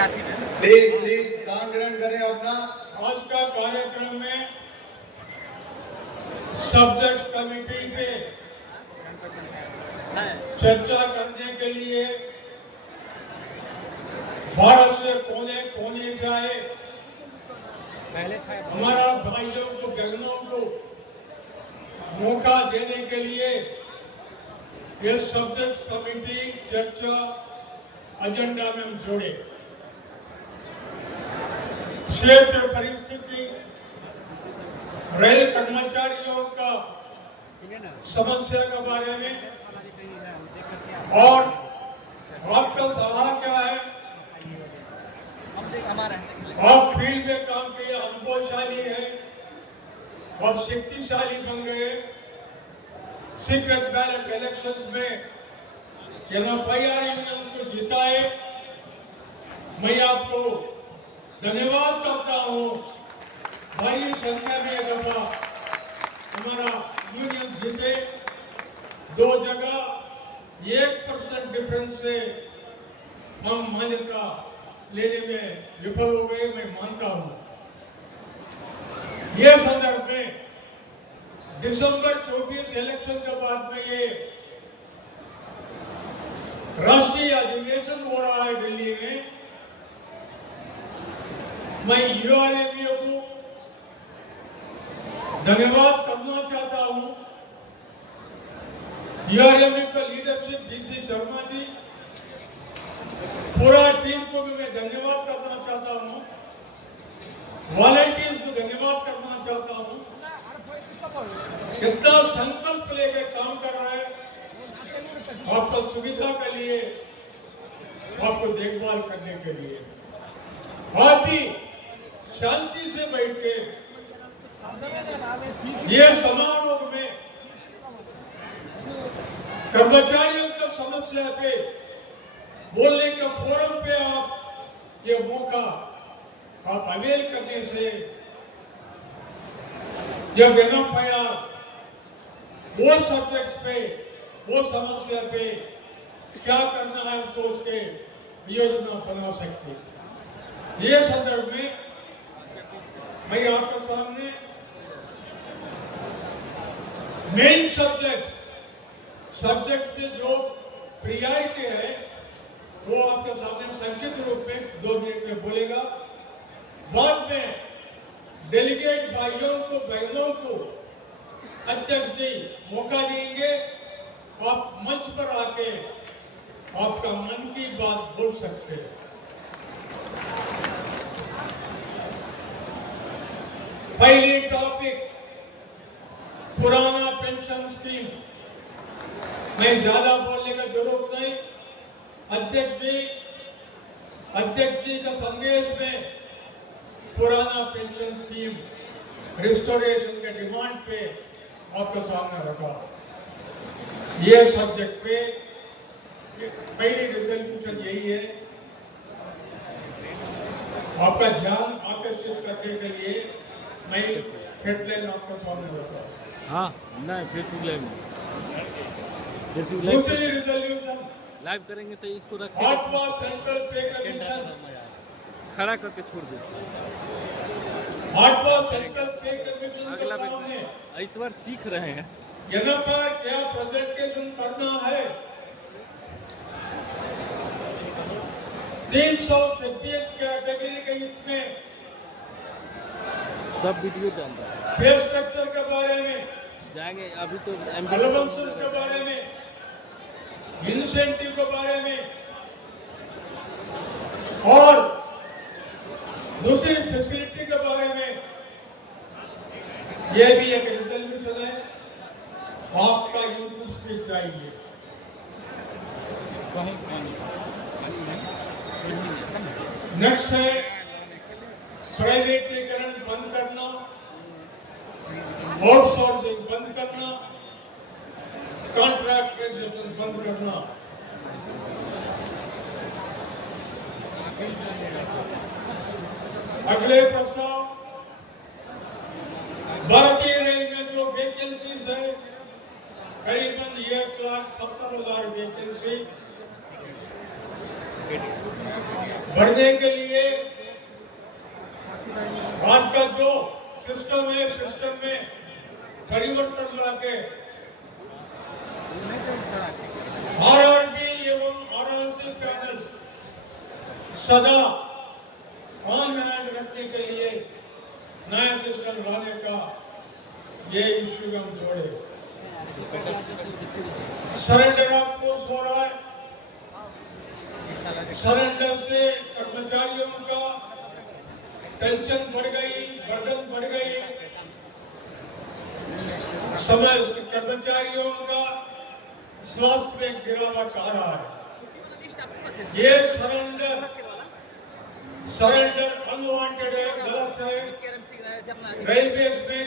Please please स्थान ग्रहण करें अपना। आज का कार्यक्रम में सब्जेक्ट कमेटी पे चर्चा करने के लिए भारत से कोने कोने से आए हमारा भाइयों को बहनों को मौका देने के लिए ये सब्जेक्ट कमेटी चर्चा एजेंडा में हम जोड़े। क्षेत्र परिस्थिति, रेल कर्मचारियों का समस्या के बारे में और आपका सलाह क्या है। आप फील्ड में काम किए, अनुभवशाली है, आप शक्तिशाली बन गए। सीक्रेट बैलेट इलेक्शंस में एनएफआईआर यूनियंस को जिताए। मैं आपको धन्यवाद करता हूं। भारी संख्या में एक दफा हमारा यूनियन जीते, 2 जगह 1% डिफरेंस से हम मान्यता लेने में विफल हो गए, मैं मानता हूं। यह संदर्भ में दिसंबर 24 इलेक्शन के बाद में ये राष्ट्रीय अधिवेशन हो रहा है दिल्ली में। मैं यूआरएमयू को धन्यवाद करना चाहता हूं। यूआरएमयू का लीडरशिप डीसी शर्मा जी, पूरा टीम को भी मैं धन्यवाद करना चाहता हूं। वॉलंटियर्स को धन्यवाद करना चाहता हूं। कितना संकल्प लेकर काम कर रहा है, आपको सुविधा के लिए, आपको देखभाल करने के लिए। आज भी शांति से बैठ के ये समारोह में कर्मचारियों की समस्या पे बोलने के फोरम पे आप ये मौका आप अवेल करने से, जब एनएफआईआर वो सब्जेक्ट्स पे, वो समस्या पे क्या करना है सोच के योजना बना सकते। ये संदर्भ में मैं आपके सामने मेन सब्जेक्ट में जो प्रियोरिटी है वो आपके सामने संक्षिप्त रूप में 2 मिनट में बोलेगा। बाद में डेलीगेट भाइयों को बहनों को अध्यक्ष जी मौका देंगे, आप मंच पर आके आपका मन की बात बोल सकते हैं। पहली टॉपिक पुराना पेंशन स्कीम। मैं ज्यादा बोलने का जरूरत नहीं। अध्यक्ष जी का संदेश में पुराना पेंशन स्कीम रिस्टोरेशन के डिमांड पे आपके सामने रखा। ये सब्जेक्ट पे पहली रिजोल्यूशन यही है। आपका ध्यान आकर्षित करने के लिए मैं हेडलाइन आपके सामने रखा। हाँ, नहीं फेसबुक लाइव में, दूसरी रिजोल्यूशन लाइव करेंगे तो इसको रख 8वां सेंट्रल पे कमीशन खड़ा करके छोड़ दो। 8वां सेंट्रल पे कमीशन के अगला सामने इस बार सीख रहे हैं यहाँ पर क्या प्रेजेंटेशन करना है। 326 कैटेगरी के इसमें सब वीडियो डाल रहा है। पे स्ट्रक्चर के बारे में जाएंगे अभी तो अलाउंसेस के बारे में, इंसेंटिव के बारे में और दूसरी फैसिलिटी के बारे में। यह भी एक रिजोल्यूशन है। आपका यूट्यूब स्पीच चाहिए। नेक्स्ट है प्राइवेटीकरण बंद करना, आउटसोर्सिंग बंद करना, कॉन्ट्रैक्ट बेसिस बंद करना। अगले प्रस्ताव, भारतीय रेल में जो वैकेंसीज है करीबन 1,70,000 वैकेंसी बढ़ने के लिए आज का जो सिस्टम है, सिस्टम में परिवर्तन लाके आरआरबी एवं आरआरसी पैनल सदा ऑन हैंड रखने के लिए नया सिस्टम लाने का ये इश्यू हम जोड़े। सरेंडर ऑफ पोस्ट हो रहा है। सरेंडर से कर्मचारियों का टेंशन बढ़ गई, बर्डन बढ़ गई, समय कर्मचारियों का स्वास्थ्य में गिरावट आ रहा है। ये सरेंडर अनवांटेड है, गलत है। रेलवेज में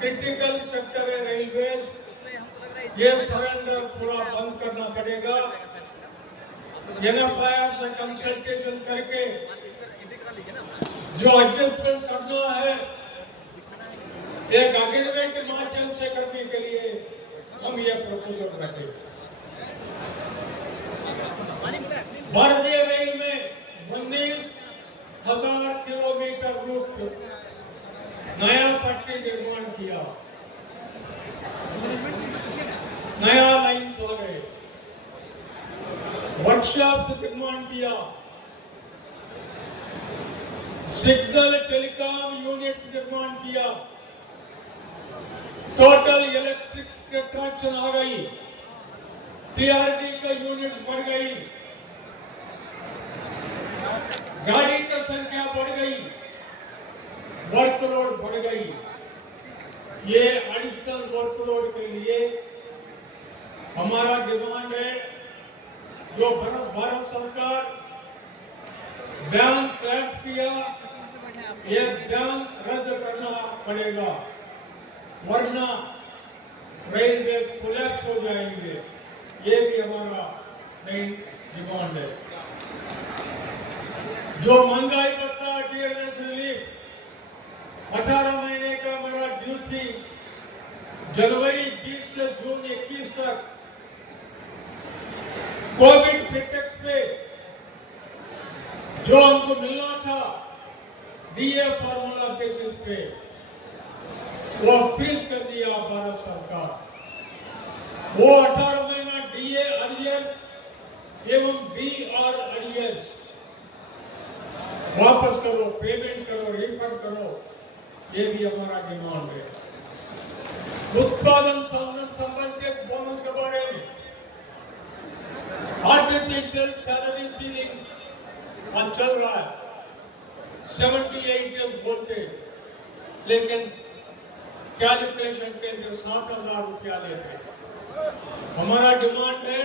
क्रिटिकल सेक्टर है रेलवेज, ये सरेंडर पूरा बंद करना पड़ेगा। NFIR से कंसल्टेशन करके जो एडजस्टमेंट करना है एक अग्रीमेंट के माध्यम से करने के लिए हम ये प्रपोजल रखें। भारतीय रेल में 19,000 किलोमीटर रूट नया पट्टी निर्माण किया, नया लाइन्स हो गए, वर्कशॉप निर्माण किया, सिग्नल टेलीकॉम यूनिट्स निर्माण किया, टोटल इलेक्ट्रिक ट्रैक्शन आ गई, TRD का यूनिट बढ़ गई, गाड़ी की संख्या बढ़ गई, वर्कलोड बढ़ गई। ये एडिशनल वर्कलोड के लिए हमारा डिमांड है, जो भारत सरकार बयान क्लैप किया, ये बयान रद्द करना पड़ेगा, वरना रेलवे कोलैप्स हो जाएंगे। ये भी हमारा मेन डिमांड है। जो महंगाई भत्ता, डियरनेस रिलीफ 18 महीने का हमारा ड्यू थी, जनवरी 20 से जून 21 तक कोविड फिटेक्स पे जो हमको मिलना था DA फॉर्मूला बेसिस पे, वो फ्रीज कर दिया भारत सरकार। वो 18 महीना DA अरियर्स एवं BR अरियर्स वापस करो, पेमेंट करो, रिफंड करो, ये भी हमारा डिमांड है। उत्पादन संबंधित बोनस के बारे में आर्टिफिशियल सैलरी सीलिंग आज चल रहा है, 78 डेज बोलते, लेकिन कैलकुलेशन के लिए 7,000 रुपया लेते। हमारा डिमांड है,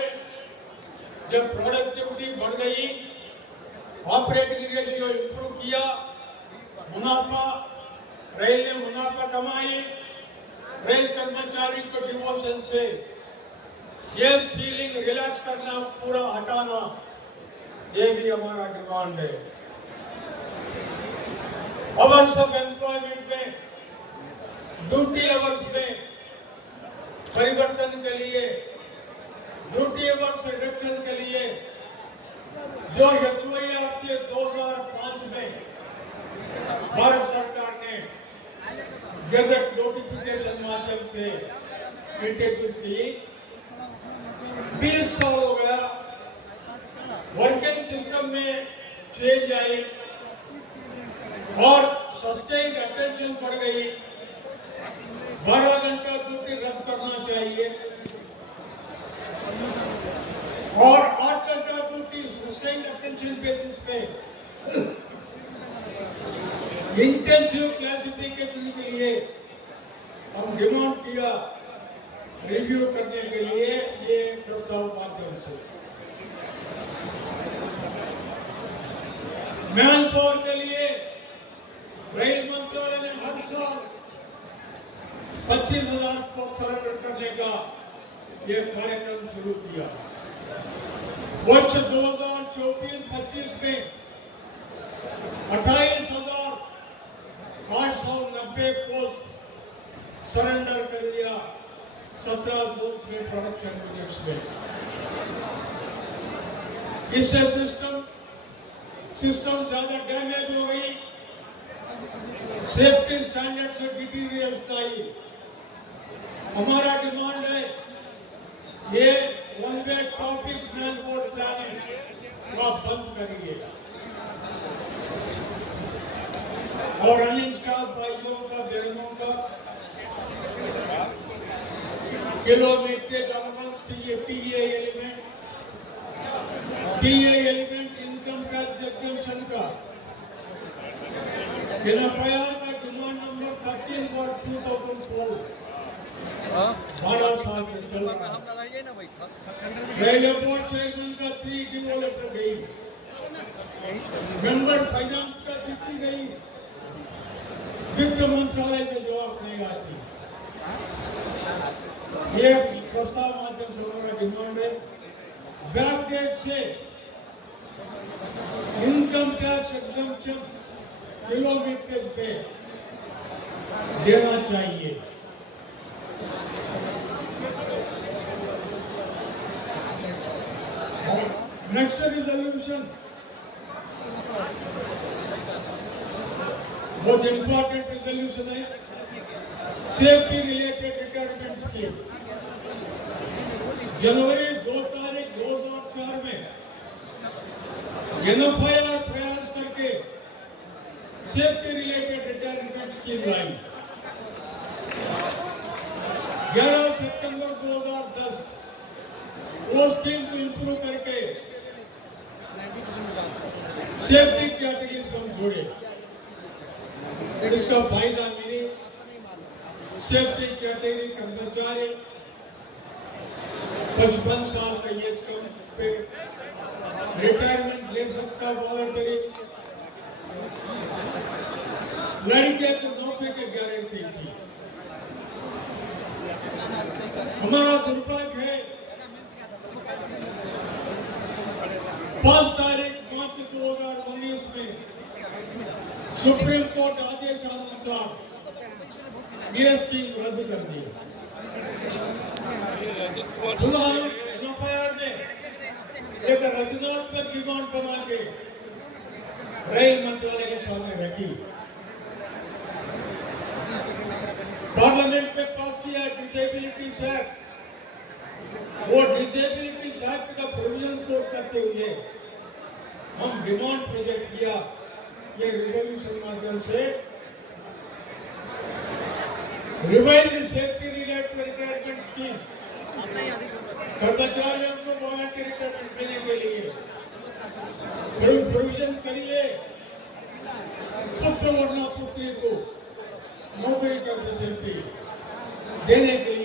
जब प्रोडक्टिविटी बढ़ गई, ऑपरेटिंग रेशियो इंप्रूव किया, मुनाफा, रेल ने मुनाफा कमाई, रेल कर्मचारी को डिवोशन से ये सीलिंग रिलैक्स करना, पूरा हटाना, ये भी हमारा डिमांड है। अवर्स ऑफ एम्प्लॉयमेंट में, ड्यूटी अवर्स में परिवर्तन के लिए, ड्यूटी अवर्स रिडक्शन के लिए जो HYR के 2005 में भारत सरकार ने गजट नोटिफिकेशन माध्यम से इंट्रोड्यूस की, 20 साल हो गया, वर्किंग सिस्टम में चेंज आई और सस्टेन्ड अटेंशन बढ़ गई। 12 घंटा ड्यूटी रद्द करना चाहिए और 8 घंटा ड्यूटी सस्टेन्ड अटेंशन बेसिस पे इंटेंसिव क्लासिफिकेशन के लिए हम डिमांड किया, रिव्यू करने के लिए ये प्रस्ताव माध्यम से। मैन पावर के लिए रेल मंत्रालय ने हर साल 25,000 पोस्ट सरेंडर करने का ये कार्यक्रम शुरू किया। वर्ष 2024-25 में 28,890 पोस्ट सरेंडर कर दिया 17 जोन्स में, प्रोडक्शन यूनिट्स में। इससे सिस्टम ज्यादा डैमेज हो गई, सेफ्टी स्टैंडर्ड से डिटीरियरेशन आई। हमारा डिमांड है ये one way traffic transport planning आप बंद करिएगा और रनिंग स्टाफ भाइयों का बहनों का kilometre allowance TA element income tax exemption का एफआईआर का डिमांड नंबर 13/2012 12 साल से चल रहा है। रेलवे बोर्ड चेयरमैन का 3 लेटर गई, मेंबर फाइनेंस का चिट्ठी गई, वित्त मंत्रालय से जवाब नहीं आती। ये प्रस्ताव माध्यम से हमारा डिमांड है बैकडेट से इनकम टैक्स एग्जम्पशन किलोमीटर पे देना चाहिए। नेक्स्ट रिजोल्यूशन बहुत इंपॉर्टेंट रिजोल्यूशन है, सेफ्टी रिलेटेड रिटायरमेंट स्कीम। जनवरी 2 तारीख 2004 में एनएफआईआर प्रयास करके सेफ्टी रिलेटेड रिटायरमेंट स्कीम लाई। 11 सितंबर 2010 वो स्कीम को इंप्रूव करके सेफ्टी कैटेगरी से हम जोड़े। इसका फायदा मेरे सेफ्टी कैटेगरी कर्मचारी 55 साल से ये कम पे रिटायरमेंट ले सकता वॉलंटरी। लड़के को नौकरी की गारंटी थी। हमारा दुर्भाग्य है 5 तारीख 5 2019 में सुप्रीम कोर्ट आदेश अनुसार ये स्कीम रद्द कर दी। एफआईआर ने एक रचनात्मक डिमांड बना के रेल मंत्रालय के सामने रखी। पार्लियामेंट में पास किया डिसेबिलिटी एक्ट। वो डिसेबिलिटी एक्ट का प्रोविजन कोट करते हुए हम डिमांड प्रोजेक्ट किया ये रिजोल्यूशन माध्यम से revise safety related retirement scheme कर्मचारियों को वॉलंटरी रिटायरमेंट देने के लिए प्रोविजन करिए। पुत्र वरना पुत्री को नौकरी का फैसिलिटी देने के लिए